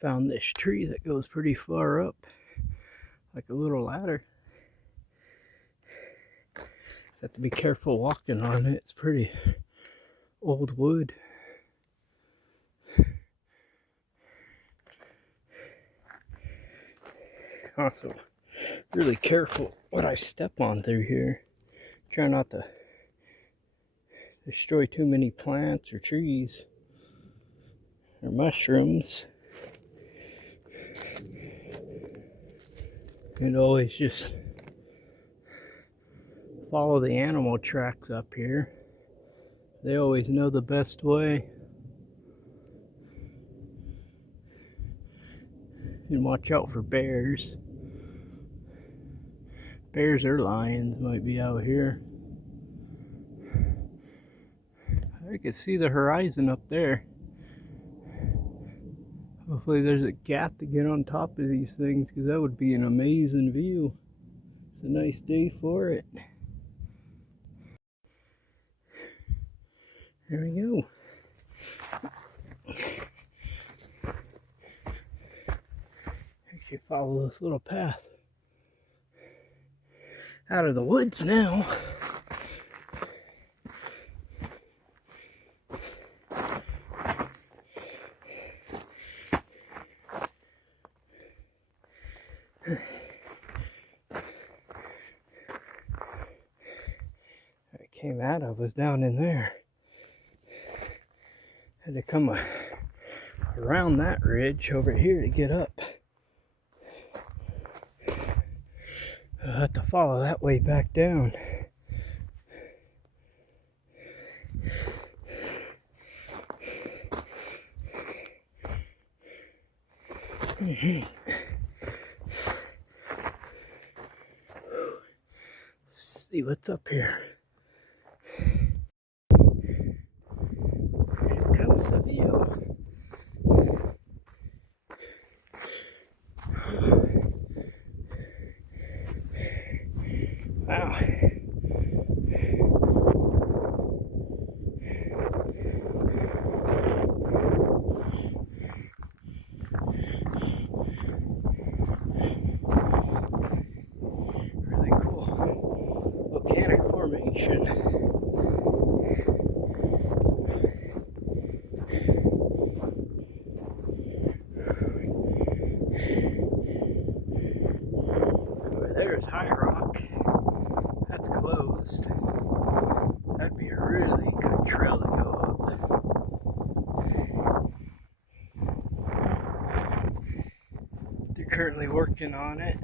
Found this tree that goes pretty far up, like a little ladder. Have to be careful walking on it. It's pretty old wood. Also, really careful what I step on through here. Try not to destroy too many plants or trees or mushrooms. And always just follow the animal tracks up here. They always know the best way. And watch out for bears. Bears or lions might be out here. I can see the horizon up there. Hopefully there's a gap to get on top of these things, because that would be an amazing view. It's a nice day for it. There we go. Actually follow this little path out of the woods now. I came out of was down in there. Had to come around that ridge over here to get up. I'll have to follow that way back down. See what's up here. Here comes the view. Wow. Really cool volcanic formation. There's High Rock. That's closed. That'd be a really good trail to go up. They're currently working on it.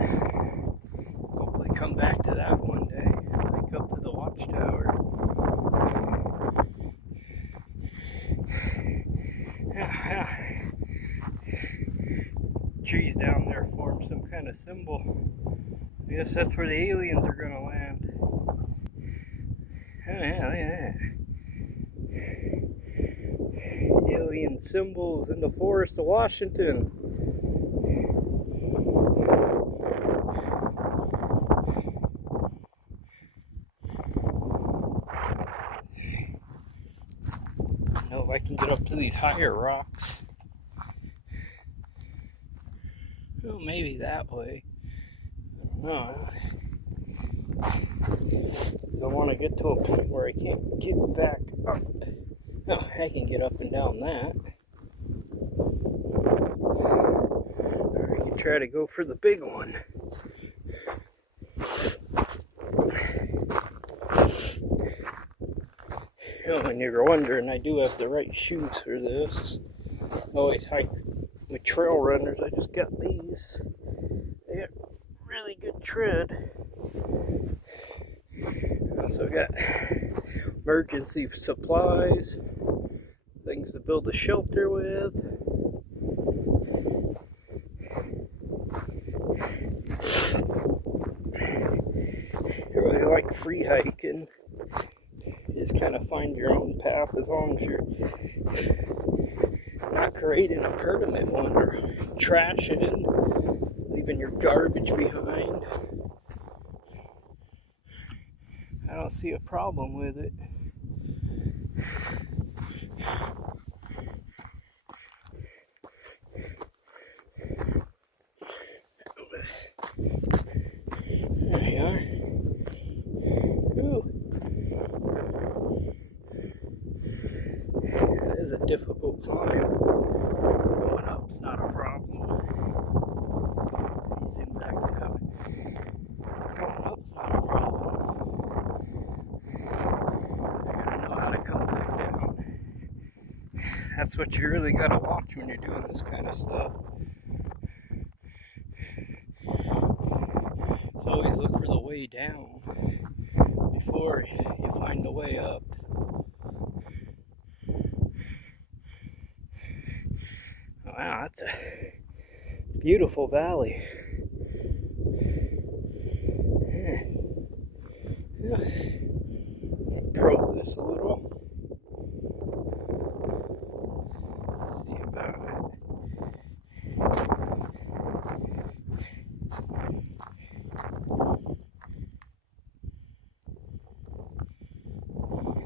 Hopefully come back to that one day. Like up to the watchtower. Trees down there form some kind of symbol. I guess that's where the aliens are gonna land. Oh yeah, look at that. Alien symbols in the forest of Washington. I know if I can get up to these higher rocks. Well, maybe that way. No, I don't want to get to a point where I can't get back up. No, I can get up and down that. Or I can try to go for the big one. When you're wondering, I do have the right shoes for this. I always hike with trail runners. I just got these. They got really good tread. I also got emergency supplies, things to build a shelter with. I really like free hiking. You just kind of find your own path as long as you're not creating a permanent one or trashing, leaving your garbage behind. I don't see a problem with it. difficult time. Going up's not a problem. Zoom back out. Going up's not a problem. I gotta know how to come back down. That's what you really gotta watch when you're doing this kind of stuff. So always look for the way down before you find the way up. Wow, that's a beautiful valley. Yeah. I'll probe this a little. See about it.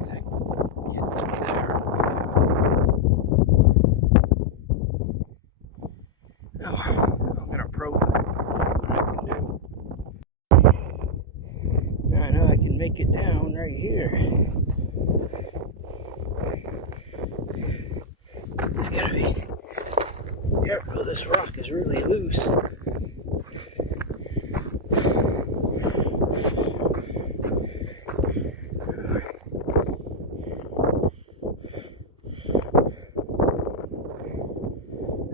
That gets me there. Now, I'm gonna probe what I can do. Now I know I can make it down right here. Just gotta be careful, this rock is really loose.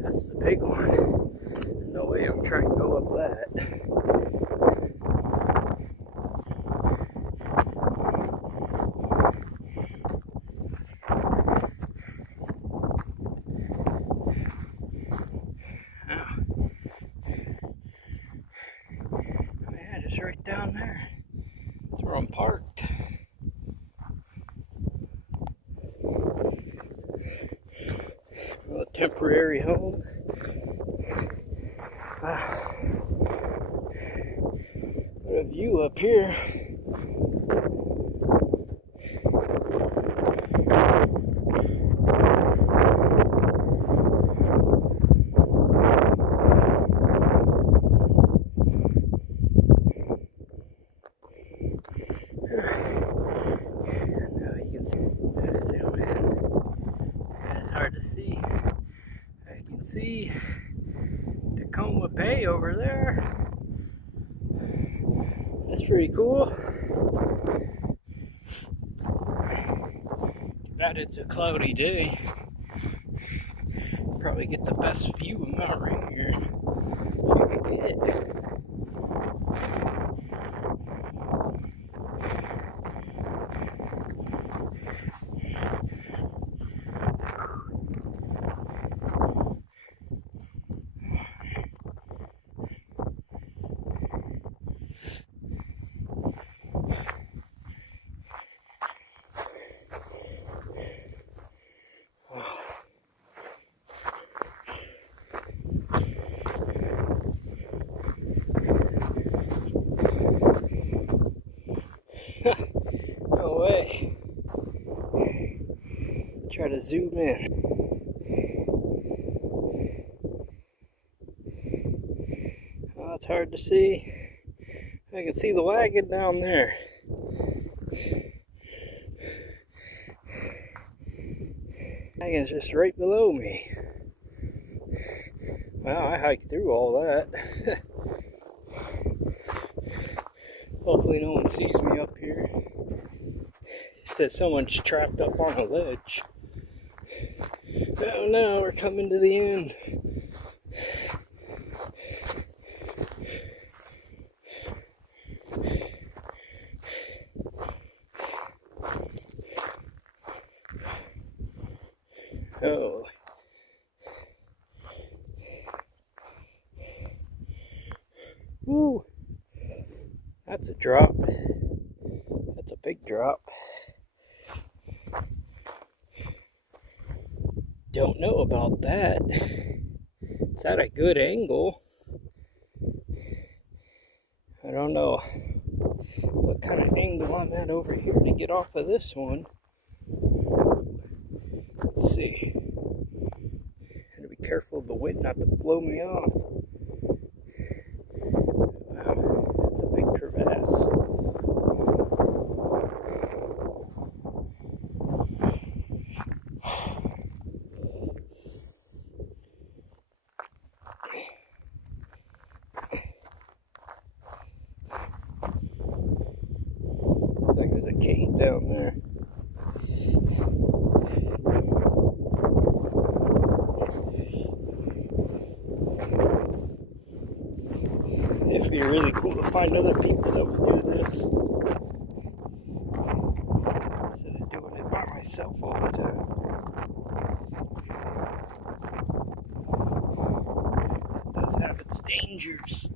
That's the big one. No way I'm trying to go up that. Just right down there. That's where I'm parked. A temporary home. What a view up here. To see. I can see Tacoma Bay over there. That's pretty cool. Too bad it's a cloudy day. Probably get the best view of Mount Rainier if you could get it. No way. Try to zoom in. Oh, it's hard to see. I can see the wagon down there. Wagon's just right below me. Wow, I hiked through all that. Hopefully no one sees me up here. Just that someone's trapped up on a ledge. Oh no, we're coming to the end. Oh. Woo. That's a drop. That's a big drop. Don't know about that. It's at a good angle. I don't know what kind of angle I'm at over here to get off of this one. Let's see. Gotta be careful of the wind not to blow me off. Wow, that's a big crevasse. down there. It'd be really cool to find other people that would do this instead of doing it by myself all the time. It does have its dangers.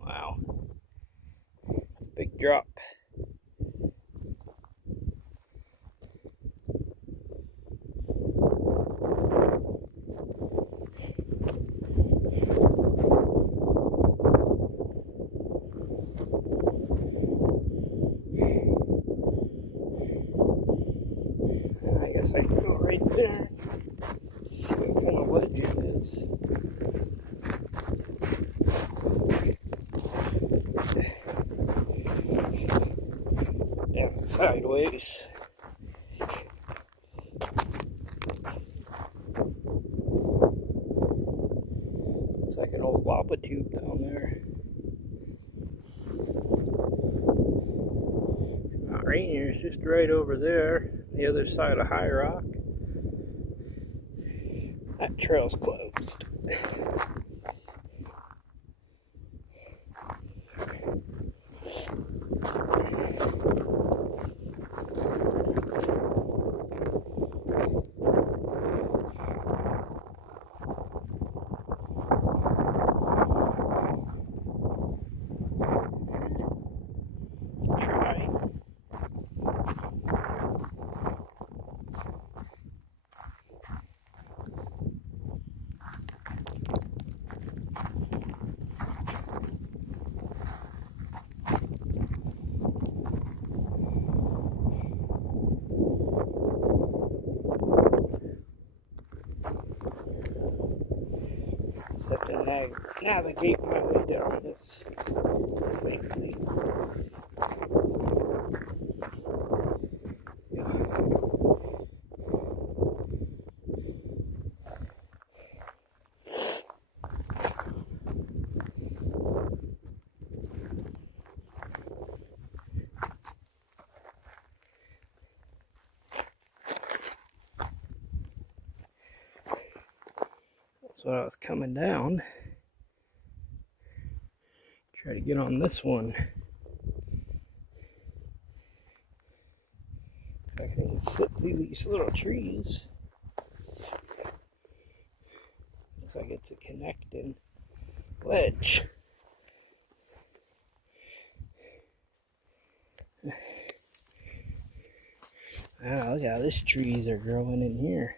Wow. Big drop. I guess I can go right there. See what kind of ledge it is. Yeah, sideways. Looks like an old lava tube down there. Mount Rainier is just right over there, the other side of High Rock. That trail's closed. Have to navigate my way down this safely. That's what I was coming down. Try to get on this one. If I can sit through these little trees. Looks like it's a connecting ledge. Wow, look how these trees are growing in here.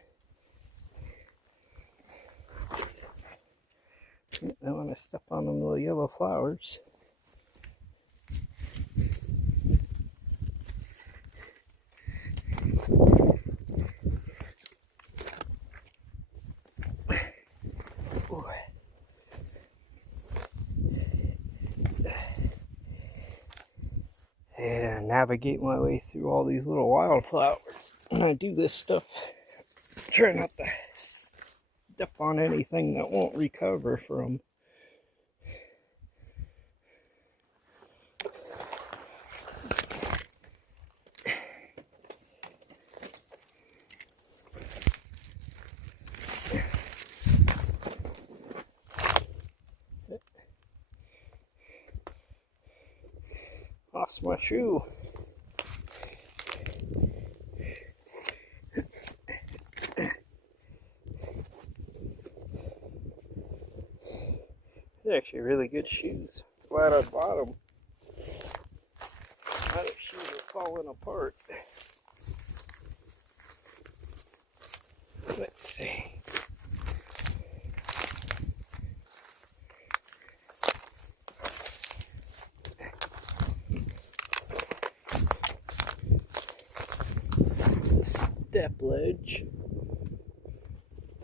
I want to step on them little yellow flowers. And navigate my way through all these little wildflowers. And I do this stuff, try not to step on anything that won't recover from. Lost my shoe. They're actually really good shoes. Glad I bought them. My other shoes are falling apart. Let's see. Step ledge.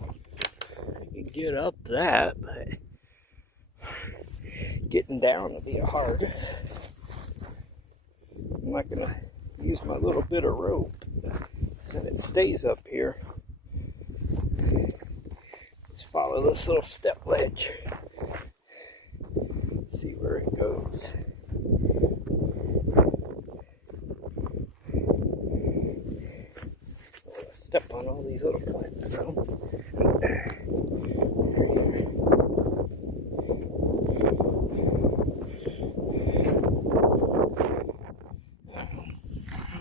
I can get up that, but getting down will be hard. I'm not gonna use my little bit of rope. So it stays up here. Let's follow this little step ledge. See where it goes. Step on all these little plants, so.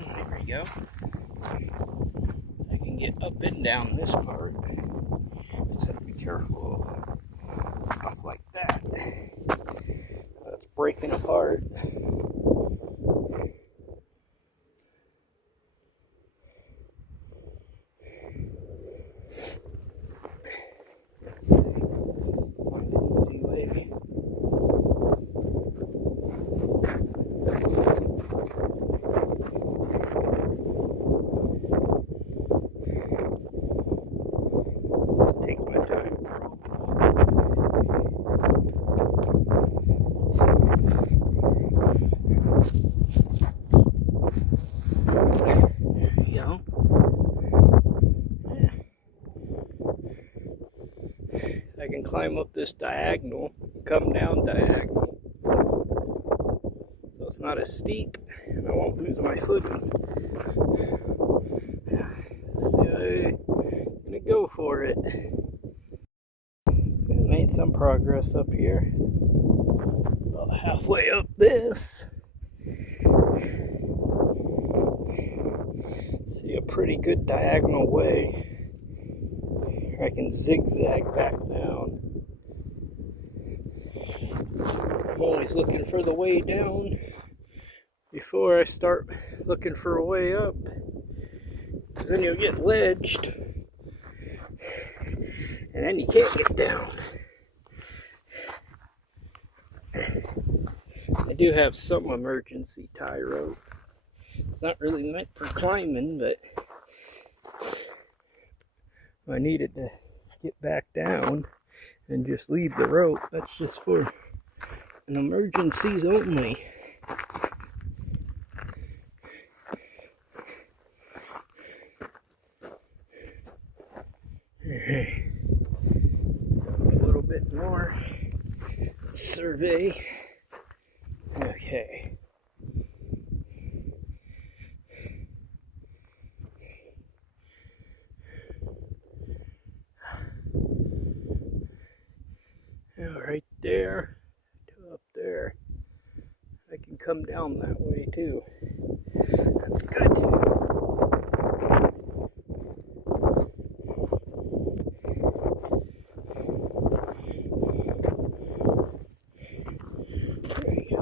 There we go. I can get up and down this part. Just have to be careful of stuff like that. That's breaking apart. Let's see. One easy way. Take my time. There you go. Yeah. I can climb up this diagonal, come down diagonal. So it's not as steep, and I won't lose my footing. Yeah. So I'm gonna go for it. I made some progress up here. About halfway up this. See a pretty good diagonal way. I can zigzag back down. I'm always looking for the way down before I start looking for a way up. Because then you'll get ledged. And then you can't get down. I do have some emergency tie rope. It's not really meant for climbing, but if I needed to get back down and just leave the rope, that's just for an emergencies only. Alright, a little bit more survey. Okay. Right there to up there. I can come down that way too. That's good. There you go.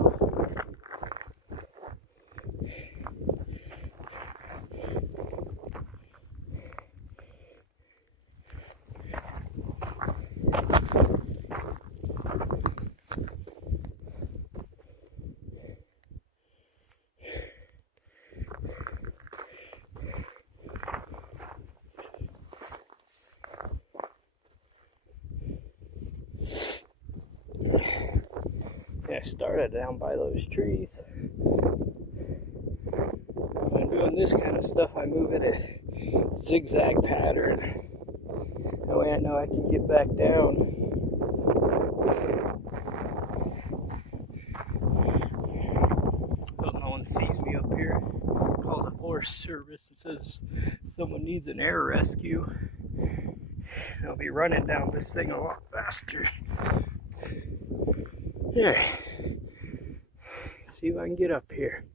Yeah, I started down by those trees. When I'm doing this kind of stuff, I move in a zigzag pattern. That way I know I can get back down. Hope no one sees me up here. Calls the Forest Service and says someone needs an air rescue. I'll be running down this thing a lot faster. Yeah. See if I can get up here.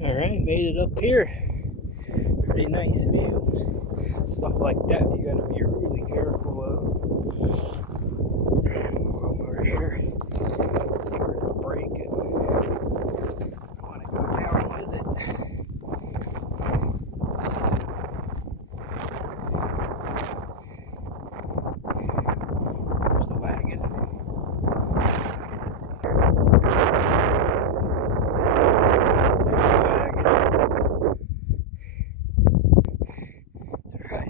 Alright, made it up here. Pretty nice view. Stuff like that you gotta be really careful of. Over here. See where it's breaking. I want to go down with it.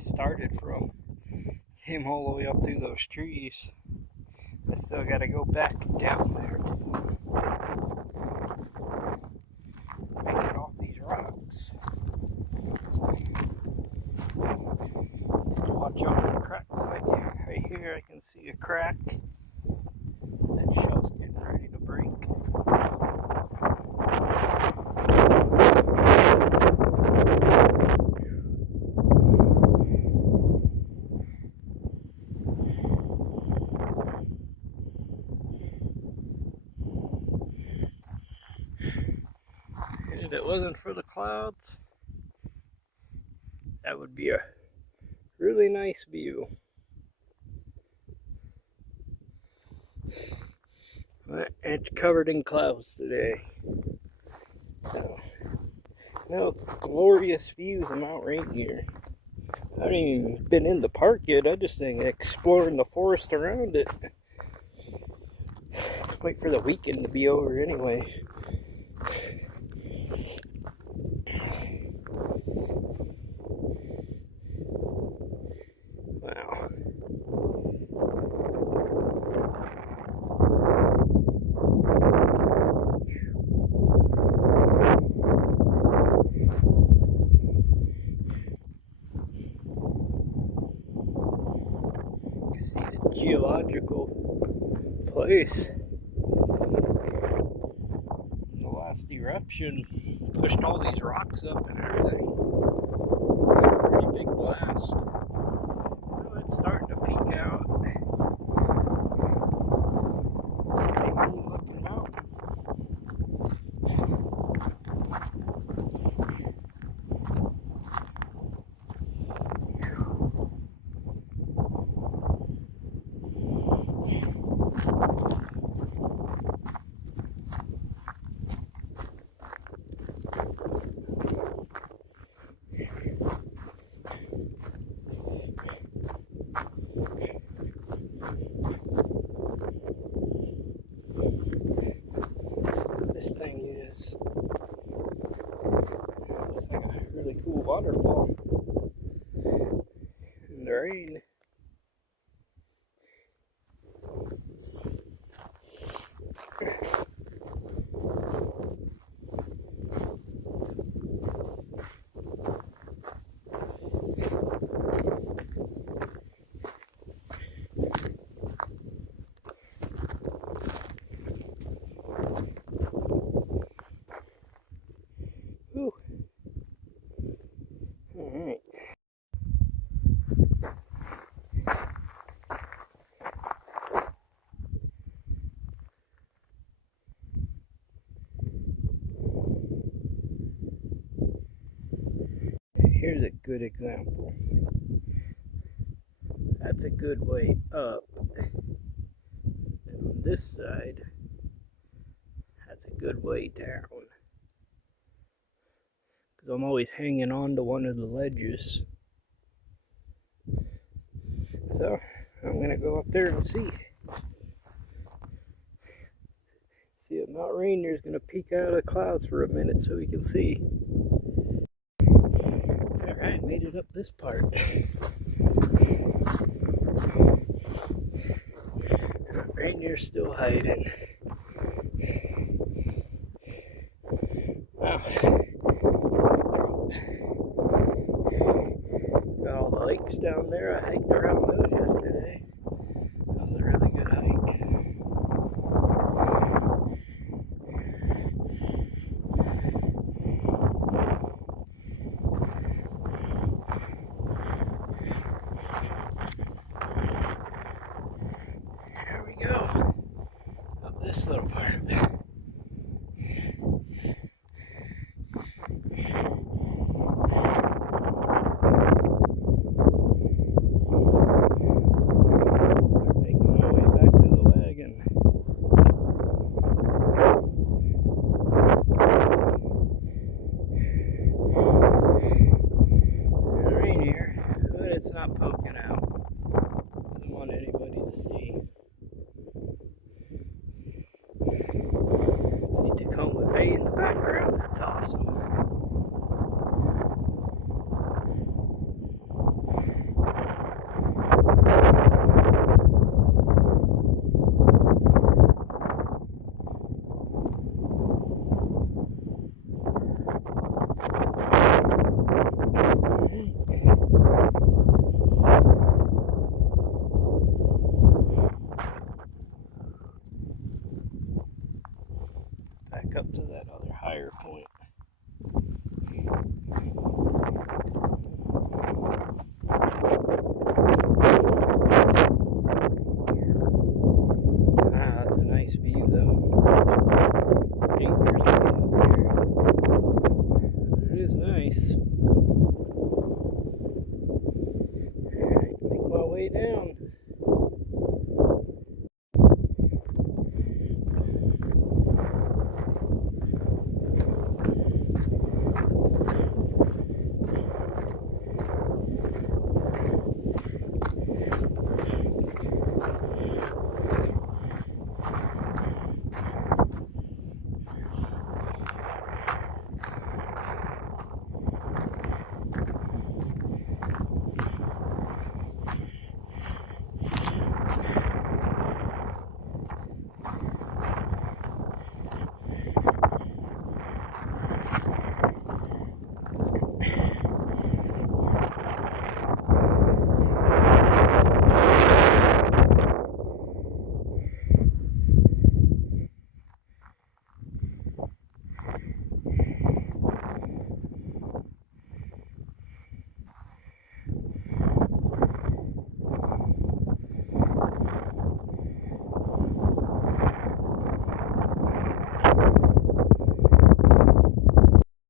Started from, came all the way up through those trees. I still gotta go back down there. See a crack? That shell's getting ready to break. And if it wasn't for the clouds, that would be a really nice view. It's covered in clouds today. So, no glorious views of Mount Rainier. I haven't even been in the park yet. I just been exploring the forest around it. Wait for the weekend to be over anyway. Wow. You can see the geological place. The last eruption pushed all these rocks up and everything. Like a pretty big blast. Oh, it's starting to peek out. Pretty neat looking mountain. This thing is looks like a really cool waterfall in the rain. Whew. All right. Here's a good example. That's a good way up. And on this side, that's a good way down. Because I'm always hanging on to one of the ledges. So I'm going to go up there and see. See if Mount Rainier is going to peek out of the clouds for a minute so we can see. Alright, made it up this part. Rainier's still hiding. Wow. Got all the lakes down there. I hiked around those yesterday. That was a really good hike. Here we go. Up this little part. It's not poking out. Doesn't want anybody to see. See Tacoma Bay in the background. That's awesome. way down.